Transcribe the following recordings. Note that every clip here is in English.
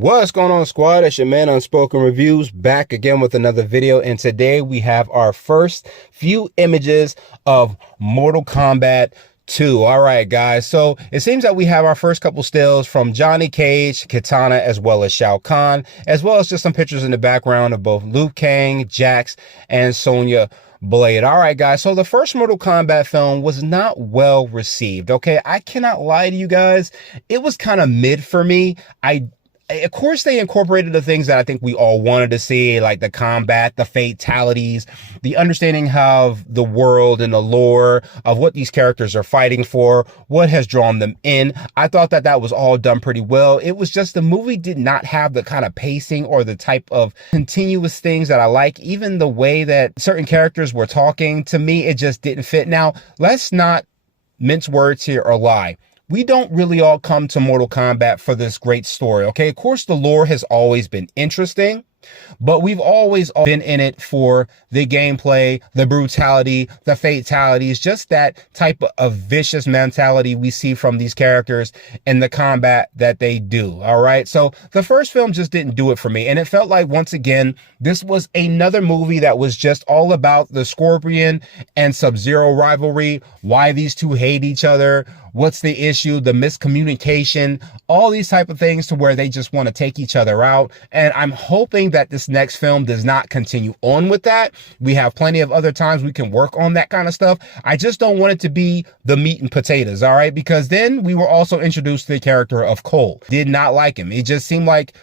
What's going on, squad? It's your man Unspoken Reviews back again with another video, and today we have our first few images of Mortal Kombat 2. All right, guys, so it seems that we have our first couple stills from Johnny Cage, Kitana, as well as Shao Kahn, as well as just some pictures in the background of both Liu Kang, Jax, and Sonya Blade. All right, guys, so the first Mortal Kombat film was not well received. Okay, I cannot lie to you guys, it was kind of mid for me. Of course, they incorporated the things that I think we all wanted to see, like the combat, the fatalities, the understanding of the world and the lore of what these characters are fighting for, what has drawn them in. I thought that that was all done pretty well. It was just the movie did not have the kind of pacing or the type of continuous things that I like. Even the way that certain characters were talking, to me, it just didn't fit. Now, let's not mince words here or lie. We don't really all come to Mortal Kombat for this great story, okay? Of course, the lore has always been interesting, but we've always been in it for the gameplay, the brutality, the fatalities, just that type of vicious mentality we see from these characters and the combat that they do, all right? So the first film just didn't do it for me, and it felt like, once again, this was another movie that was just all about the Scorpion and Sub-Zero rivalry, why these two hate each other, what's the issue, the miscommunication, all these type of things to where they just want to take each other out. And I'm hoping that this next film does not continue on with that. We have plenty of other times we can work on that kind of stuff. I just don't want it to be the meat and potatoes, all right? Because then we were also introduced to the character of Cole. Did not like him. It just seemed like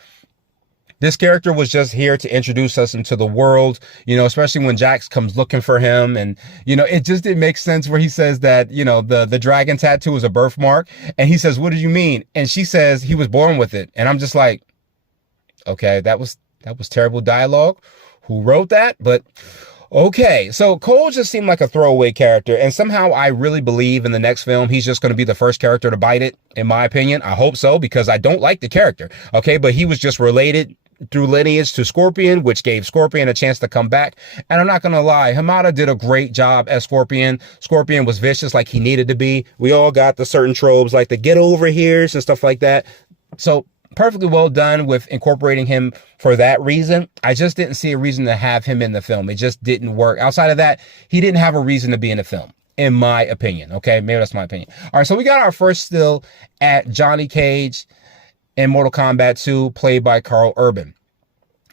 this character was just here to introduce us into the world, you know, especially when Jax comes looking for him. And, you know, it just didn't make sense where he says that, you know, the dragon tattoo is a birthmark. And he says, what did you mean? And she says he was born with it. And I'm just like, okay, that was terrible dialogue. Who wrote that? But okay, so Cole just seemed like a throwaway character, and somehow I really believe in the next film he's just going to be the first character to bite it, in my opinion. I hope so, because I don't like the character, okay? But he was just related through lineage to Scorpion, which gave Scorpion a chance to come back. And I'm not gonna lie, Hamada did a great job as Scorpion. Scorpion was vicious like he needed to be. We all got the certain tropes like the get over here's and stuff like that. So perfectly well done with incorporating him for that reason. I just didn't see a reason to have him in the film. It just didn't work. Outside of that, he didn't have a reason to be in the film, in my opinion. Okay, maybe that's my opinion. All right, so we got our first still at Johnny Cage in Mortal Kombat 2, played by Karl Urban.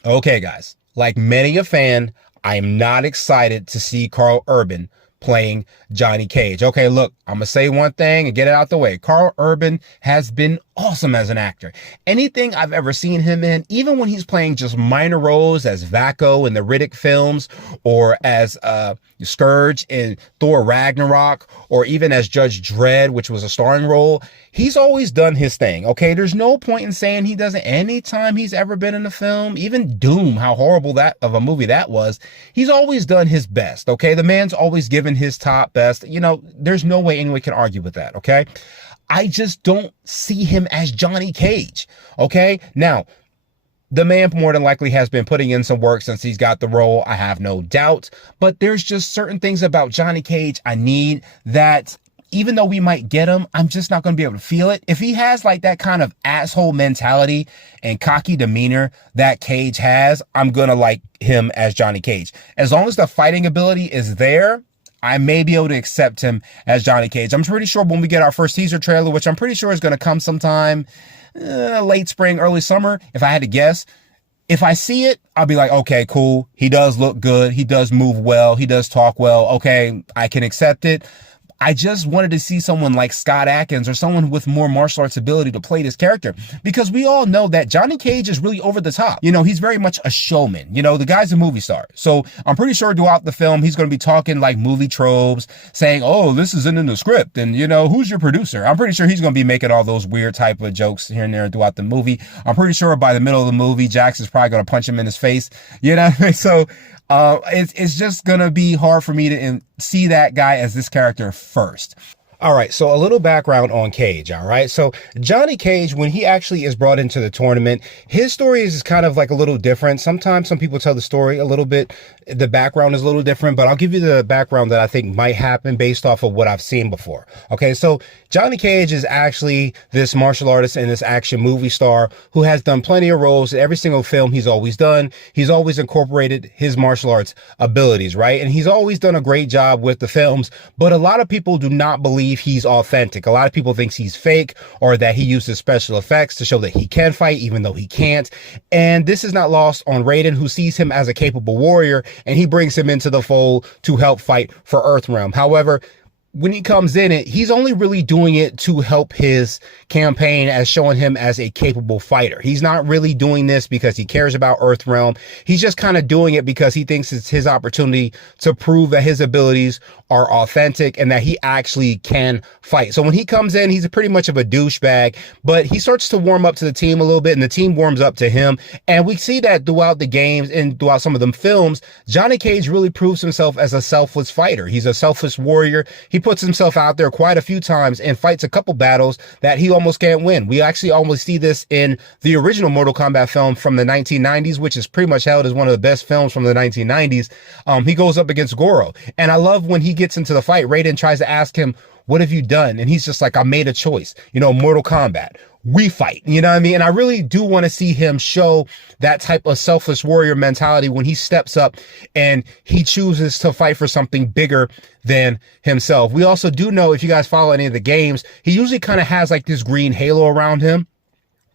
Okay, guys, like many a fan, I'm not excited to see Karl Urban playing Johnny Cage. Okay, look, I'm gonna say one thing and get it out the way. Karl Urban has been awesome as an actor. Anything I've ever seen him in, even when he's playing just minor roles as Vakko in the Riddick films, or as Scourge in Thor Ragnarok, or even as Judge Dredd, which was a starring role, he's always done his thing, okay? There's no point in saying he doesn't. Anytime he's ever been in a film, even Doom, how horrible that of a movie that was, he's always done his best, okay? The man's always given his top best. You know, there's no way anyone can argue with that, okay? I just don't see him as Johnny Cage, okay? Now, the man more than likely has been putting in some work since he's got the role, I have no doubt, but there's just certain things about Johnny Cage I need that, even though we might get him, I'm just not going to be able to feel it. If he has like that kind of asshole mentality and cocky demeanor that Cage has, I'm going to like him as Johnny Cage. As long as the fighting ability is there, I may be able to accept him as Johnny Cage. I'm pretty sure when we get our first teaser trailer, which I'm pretty sure is going to come sometime late spring, early summer, if I had to guess, if I see it, I'll be like, okay, cool. He does look good. He does move well. He does talk well. Okay, I can accept it. I just wanted to see someone like Scott Adkins or someone with more martial arts ability to play this character, because we all know that Johnny Cage is really over the top. You know, he's very much a showman. You know, the guy's a movie star. So I'm pretty sure throughout the film, he's going to be talking like movie tropes, saying, oh, this isn't in the script. And, you know, who's your producer? I'm pretty sure he's going to be making all those weird type of jokes here and there throughout the movie. I'm pretty sure by the middle of the movie, Jax is probably going to punch him in his face. You know, so it's just going to be hard for me to see that guy as this character first. All right, so a little background on Cage, all right? So Johnny Cage, when he actually is brought into the tournament, his story is kind of like a little different. Sometimes some people tell the story a little bit, the background is a little different, but I'll give you the background that I think might happen based off of what I've seen before. Okay, so Johnny Cage is actually this martial artist and this action movie star who has done plenty of roles in every single film he's always done. He's always incorporated his martial arts abilities, right? And he's always done a great job with the films, but a lot of people do not believe he's authentic. A lot of people think he's fake or that he uses special effects to show that he can fight even though he can't. And this is not lost on Raiden, who sees him as a capable warrior, and he brings him into the fold to help fight for Earthrealm. However, when he comes in it, he's only really doing it to help his campaign as showing him as a capable fighter. He's not really doing this because he cares about Earthrealm. He's just kind of doing it because he thinks it's his opportunity to prove that his abilities are authentic and that he actually can fight. So when he comes in, he's pretty much of a douchebag, but he starts to warm up to the team a little bit and the team warms up to him. And we see that throughout the games and throughout some of them films, Johnny Cage really proves himself as a selfless fighter. He's a selfless warrior. He puts himself out there quite a few times and fights a couple battles that he almost can't win. We actually almost see this in the original Mortal Kombat film from the 1990s, which is pretty much held as one of the best films from the 1990s. He goes up against Goro. And I love when he gets into the fight, Raiden tries to ask him, "What have you done?" And he's just like, "I made a choice, Mortal Kombat. We fight," you know what I mean? And I really do want to see him show that type of selfless warrior mentality when he steps up and he chooses to fight for something bigger than himself. We also do know, if you guys follow any of the games, he usually kind of has like this green halo around him,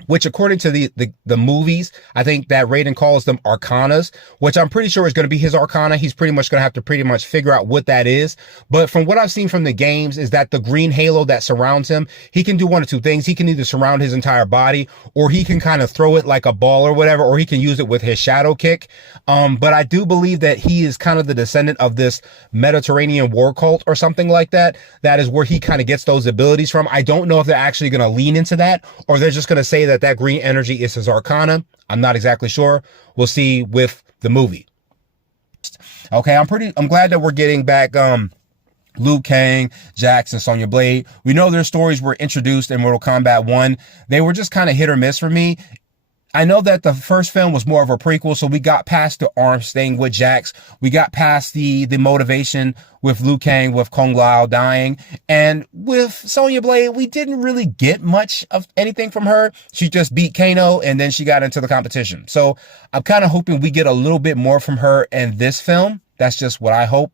which according to the movies, I think that Raiden calls them arcanas, which I'm pretty sure is going to be his arcana. He's pretty much going to have to pretty much figure out what that is. But from what I've seen from the games is that the green halo that surrounds him, he can do one of two things. He can either surround his entire body, or he can kind of throw it like a ball or whatever, or he can use it with his shadow kick. But I do believe that he is kind of the descendant of this Mediterranean war cult or something like that. That is where he kind of gets those abilities from. I don't know if they're actually going to lean into that, or they're just going to say that green energy is his arcana. I'm not exactly sure. We'll see with the movie. Okay, I'm glad that we're getting back Liu Kang, Jax, and Sonya Blade. We know their stories were introduced in Mortal Kombat 1. They were just kind of hit or miss for me. I know that the first film was more of a prequel, so we got past the arms thing with Jax. We got past the motivation with Liu Kang, with Kung Lao dying. And with Sonya Blade, we didn't really get much of anything from her. She just beat Kano, and then she got into the competition. So I'm kind of hoping we get a little bit more from her in this film. That's just what I hope.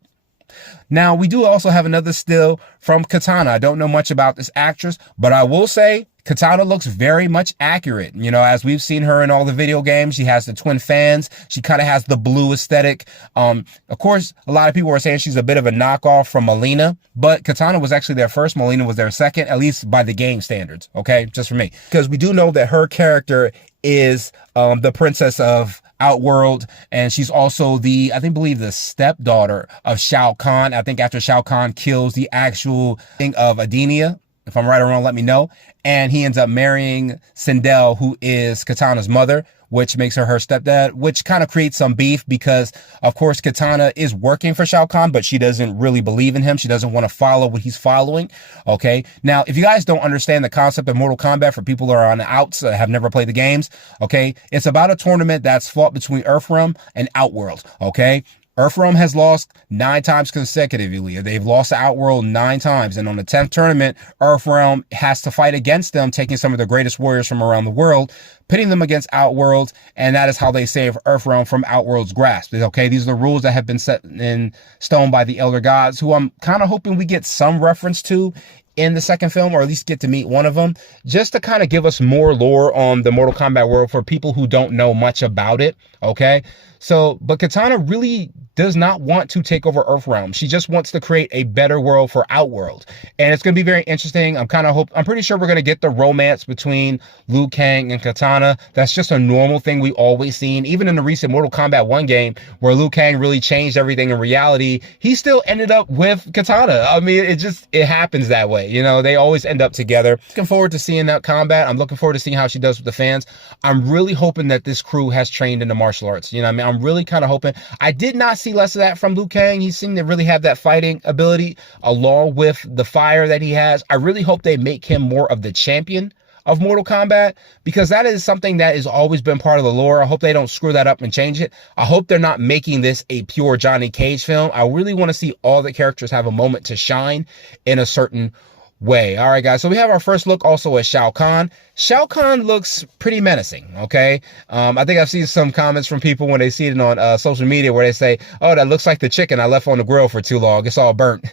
Now, we do also have another still from Katana. I don't know much about this actress, but I will say Katana looks very much accurate. As we've seen her in all the video games, she has the twin fans. She kind of has the blue aesthetic. Of course, a lot of people are saying she's a bit of a knockoff from Mileena, but Katana was actually their first. Mileena was their second, at least by the game standards. Okay, just for me. Because we do know that her character is the princess of Outworld, and she's also believe the stepdaughter of Shao Kahn. I think after Shao Kahn kills the actual thing of Adenia, if I'm right or wrong, let me know. And he ends up marrying Sindel, who is Katana's mother, which makes her stepdad, which kind of creates some beef because, of course, Katana is working for Shao Kahn, but she doesn't really believe in him. She doesn't want to follow what he's following. Okay. Now, if you guys don't understand the concept of Mortal Kombat, for people who are on the outs, have never played the games, okay, it's about a tournament that's fought between Earthrealm and Outworld. Okay. Earthrealm has lost 9 times consecutively. They've lost to Outworld 9 times. And on the 10th tournament, Earthrealm has to fight against them, taking some of the greatest warriors from around the world, pitting them against Outworld. And that is how they save Earthrealm from Outworld's grasp. Okay, these are the rules that have been set in stone by the Elder Gods, who I'm kind of hoping we get some reference to in the second film, or at least get to meet one of them, just to kind of give us more lore on the Mortal Kombat world for people who don't know much about it. Okay, so, but Katana really does not want to take over Earthrealm. She just wants to create a better world for Outworld. And it's going to be very interesting. I'm pretty sure we're going to get the romance between Liu Kang and Katana. katana. That's just a normal thing we always seen. Even in the recent Mortal Kombat 1 game where Liu Kang really changed everything in reality, he still ended up with katana. I mean, it happens that way. You know, they always end up together. Looking forward to seeing that combat. I'm looking forward to seeing how she does with the fans. I'm really hoping that this crew has trained in the martial arts. You know what I mean? I'm really kind of hoping. I did not see less of that from Liu Kang. He seemed to really have that fighting ability along with the fire that he has. I really hope they make him more of the champion of Mortal Kombat, because that is something that has always been part of the lore. I hope they don't screw that up and change it. I hope they're not making this a pure Johnny Cage film. I really want to see all the characters have a moment to shine in a certain way. All right, guys. So we have our first look also at Shao Kahn. Shao Kahn looks pretty menacing. Okay. I think I've seen some comments from people when they see it on social media where they say, oh, that looks like the chicken I left on the grill for too long. It's all burnt.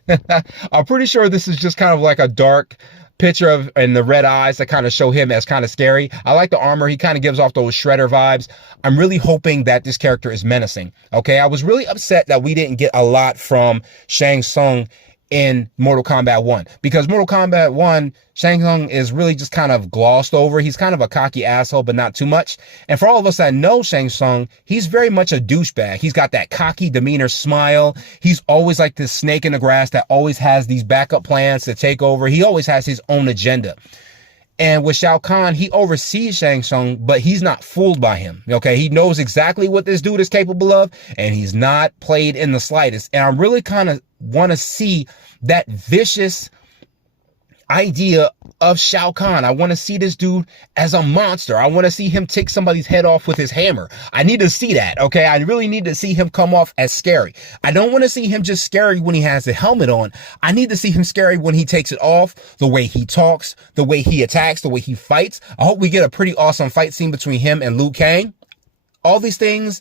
I'm pretty sure this is just kind of like a dark picture of, and the red eyes that kind of show him as kind of scary. I like the armor. He kind of gives off those Shredder vibes. I'm really hoping that this character is menacing. Okay. I was really upset that we didn't get a lot from Shang Tsung in Mortal Kombat 1, because Mortal Kombat 1, Shang Tsung is really just kind of glossed over. He's kind of a cocky asshole, but not too much. And for all of us that know Shang Tsung, he's very much a douchebag. He's got that cocky demeanor smile. He's always like this snake in the grass that always has these backup plans to take over. He always has his own agenda. And with Shao Kahn, he oversees Shang Tsung, but he's not fooled by him. Okay, he knows exactly what this dude is capable of, and he's not played in the slightest. And I really kind of want to see that vicious idea of Shao Kahn. I want to see this dude as a monster. I want to see him take somebody's head off with his hammer. I need to see that, okay? I really need to see him come off as scary. I don't want to see him just scary when he has the helmet on. I need to see him scary when he takes it off, the way he talks, the way he attacks, the way he fights. I hope we get a pretty awesome fight scene between him and Liu Kang. All these things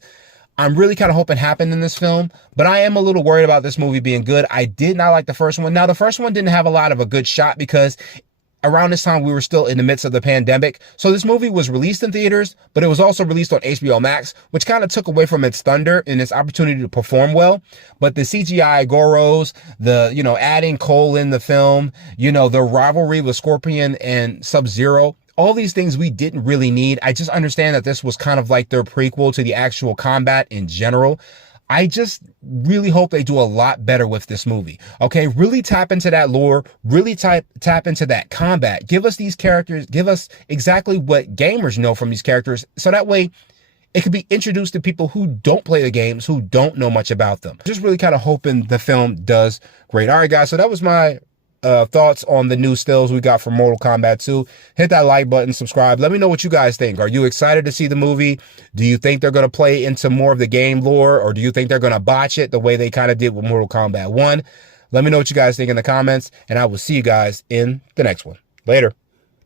I'm really kind of hoping happen in this film, but I am a little worried about this movie being good. I did not like the first one. Now, the first one didn't have a lot of a good shot because around this time we were still in the midst of the pandemic. So this movie was released in theaters, but it was also released on HBO Max, which kind of took away from its thunder and its opportunity to perform well. But the CGI Goros, the, you know, adding Cole in the film, you know, the rivalry with Scorpion and Sub-Zero, all these things we didn't really need. I just understand that this was kind of like their prequel to the actual combat in general. I just really hope they do a lot better with this movie. Okay, really tap into that lore, really tap into that combat. Give us these characters, give us exactly what gamers know from these characters, so that way it could be introduced to people who don't play the games, who don't know much about them. Just really kind of hoping the film does great. All right, guys, so that was my thoughts on the new stills we got from Mortal Kombat 2. Hit that like button, subscribe. Let me know what you guys think. Are you excited to see the movie? Do you think they're going to play into more of the game lore, or do you think they're going to botch it the way they kind of did with Mortal Kombat 1? Let me know what you guys think in the comments, and I will see you guys in the next one. Later.